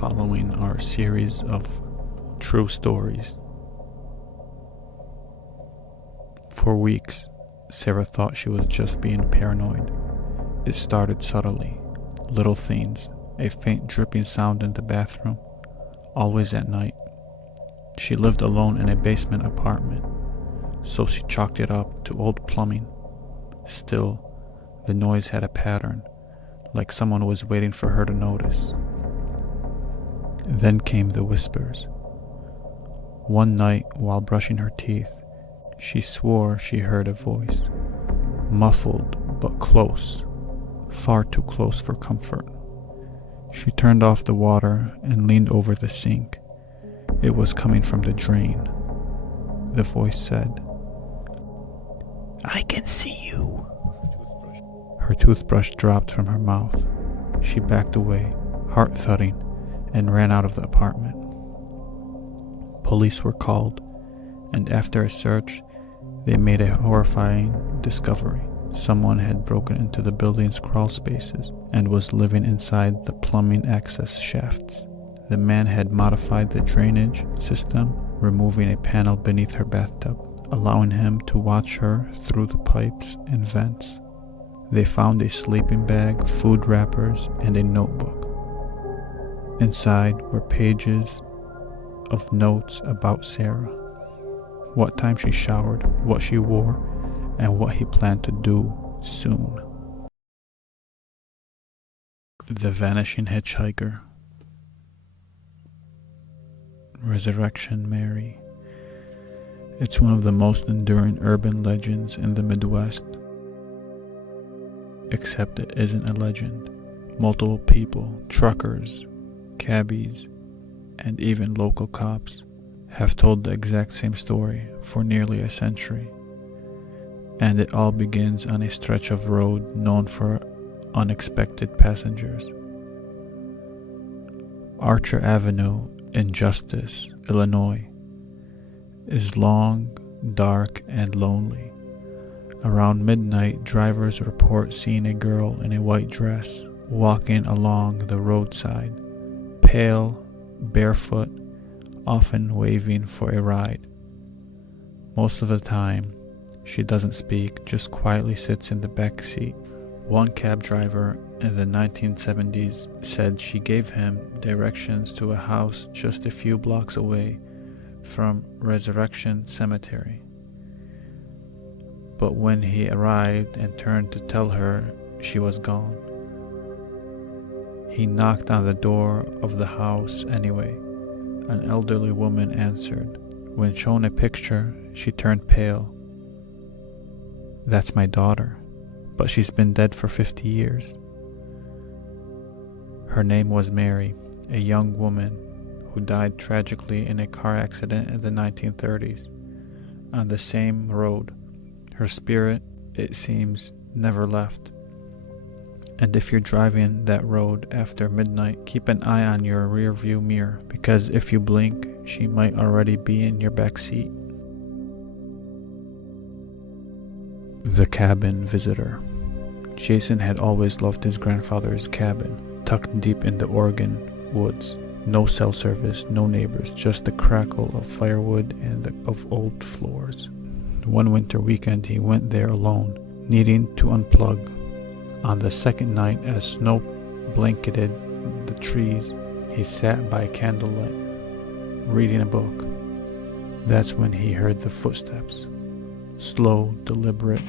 following are a series of true stories. For weeks, Sarah thought she was just being paranoid. It started subtly, little things, a faint dripping sound in the bathroom, always at night. She lived alone in a basement apartment, so she chalked it up to old plumbing. Still, the noise had a pattern, like someone was waiting for her to notice. Then came the whispers. One night, while brushing her teeth, she swore she heard a voice, muffled but close, far too close for comfort. She turned off the water and leaned over the sink. It was coming from the drain. The voice said, "I can see you." Her toothbrush dropped from her mouth. She backed away, heart thudding, and ran out of the apartment. Police were called, and after a search, they made a horrifying discovery. Someone had broken into the building's crawl spaces and was living inside the plumbing access shafts. The man had modified the drainage system, removing a panel beneath her bathtub, allowing him to watch her through the pipes and vents. They found a sleeping bag, food wrappers, and a notebook. Inside were pages of notes about Sarah, what time she showered, what she wore, and what he planned to do soon. The Vanishing Hitchhiker. Resurrection Mary. It's one of the most enduring urban legends in the Midwest. Except it isn't a legend. Multiple people, truckers, cabbies, and even local cops have told the exact same story for nearly a century. And it all begins on a stretch of road known for unexpected passengers. Archer Avenue in Justice, Illinois, is long, dark, and lonely. Around midnight, drivers report seeing a girl in a white dress walking along the roadside, pale, barefoot, often waving for a ride. Most of the time, she doesn't speak, just quietly sits in the back seat. One cab driver in the 1970s said she gave him directions to a house just a few blocks away from Resurrection Cemetery. But when he arrived and turned to tell her, she was gone. He knocked on the door of the house anyway. An elderly woman answered. When shown a picture, she turned pale. "That's my daughter, but she's been dead for 50 years. Her name was Mary, a young woman who died tragically in a car accident in the 1930s on the same road. Her spirit, it seems, never left. And if you're driving that road after midnight, keep an eye on your rear view mirror, because if you blink, she might already be in your back seat." The Cabin Visitor. Jason had always loved his grandfather's cabin, tucked deep in the Oregon woods. No cell service, no neighbors, just the crackle of firewood and of old floors. One winter weekend he went there alone, needing to unplug. On the second night, as snow blanketed the trees, he sat by candlelight, reading a book. That's when he heard the footsteps, slow, deliberate,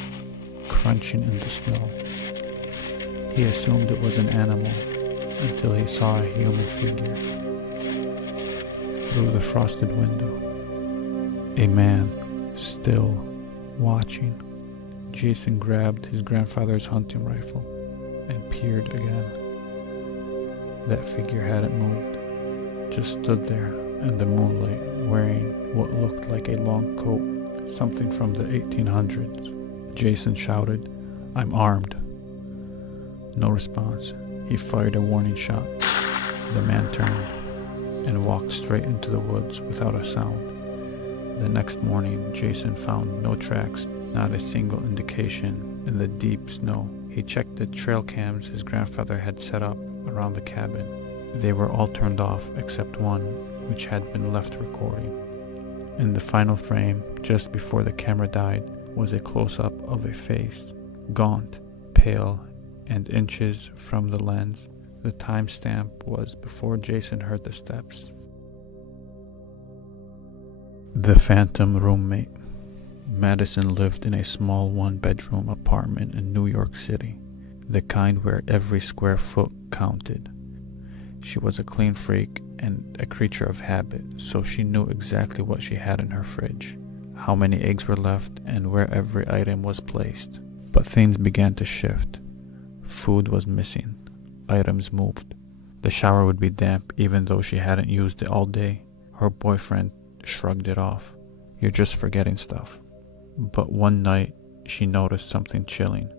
crunching in the snow. He assumed it was an animal until he saw a human figure through the frosted window. A man, still, watching. Jason grabbed his grandfather's hunting rifle and peered again. That figure hadn't moved, just stood there in the moonlight wearing what looked like a long coat, something from the 1800s. Jason shouted, "I'm armed." No response. He fired a warning shot. The man turned and walked straight into the woods without a sound. The next morning, Jason found no tracks, not a single indication in the deep snow. He checked the trail cams his grandfather had set up around the cabin. They were all turned off except one, which had been left recording. In the final frame, just before the camera died, was a close-up of a face, gaunt, pale, and inches from the lens. The timestamp was before Jason heard the steps. The Phantom Roommate. Madison lived in a small one-bedroom apartment in New York City, the kind where every square foot counted. She was a clean freak and a creature of habit, so she knew exactly what she had in her fridge, how many eggs were left, and where every item was placed. But things began to shift. Food was missing. Items moved. The shower would be damp even though she hadn't used it all day. Her boyfriend shrugged it off. "You're just forgetting stuff." But one night, she noticed something chilling.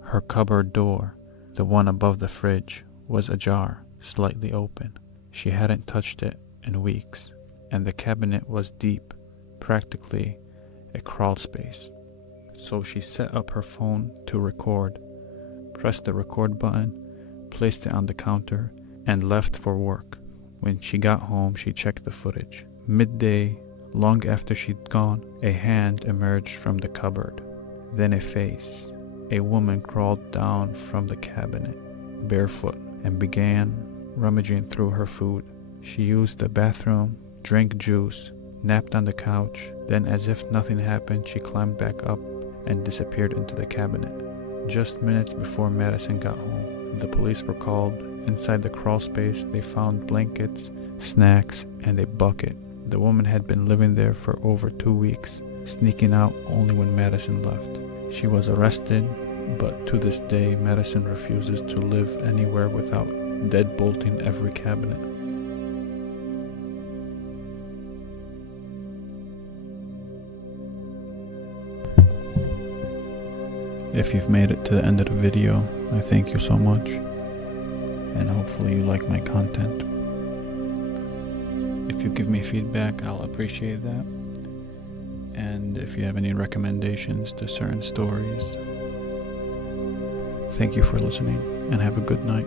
Her cupboard door, the one above the fridge, was ajar, slightly open. She hadn't touched it in weeks, and the cabinet was deep, practically a crawl space. So she set up her phone to record, pressed the record button, placed it on the counter, and left for work. When she got home, she checked the footage. Midday, long after she'd gone, a hand emerged from the cupboard. Then a face. A woman crawled down from the cabinet, barefoot, and began rummaging through her food. She used the bathroom, drank juice, napped on the couch, then as if nothing happened, she climbed back up and disappeared into the cabinet. Just minutes before Madison got home, the police were called. Inside the crawl space, they found blankets, snacks, and a bucket. The woman had been living there for over 2 weeks, sneaking out only when Madison left. She was arrested, but to this day, Madison refuses to live anywhere without deadbolting every cabinet. If you've made it to the end of the video, I thank you so much, and hopefully you like my content. If you give me feedback, I'll appreciate that. And if you have any recommendations to certain stories, thank you for listening, and have a good night.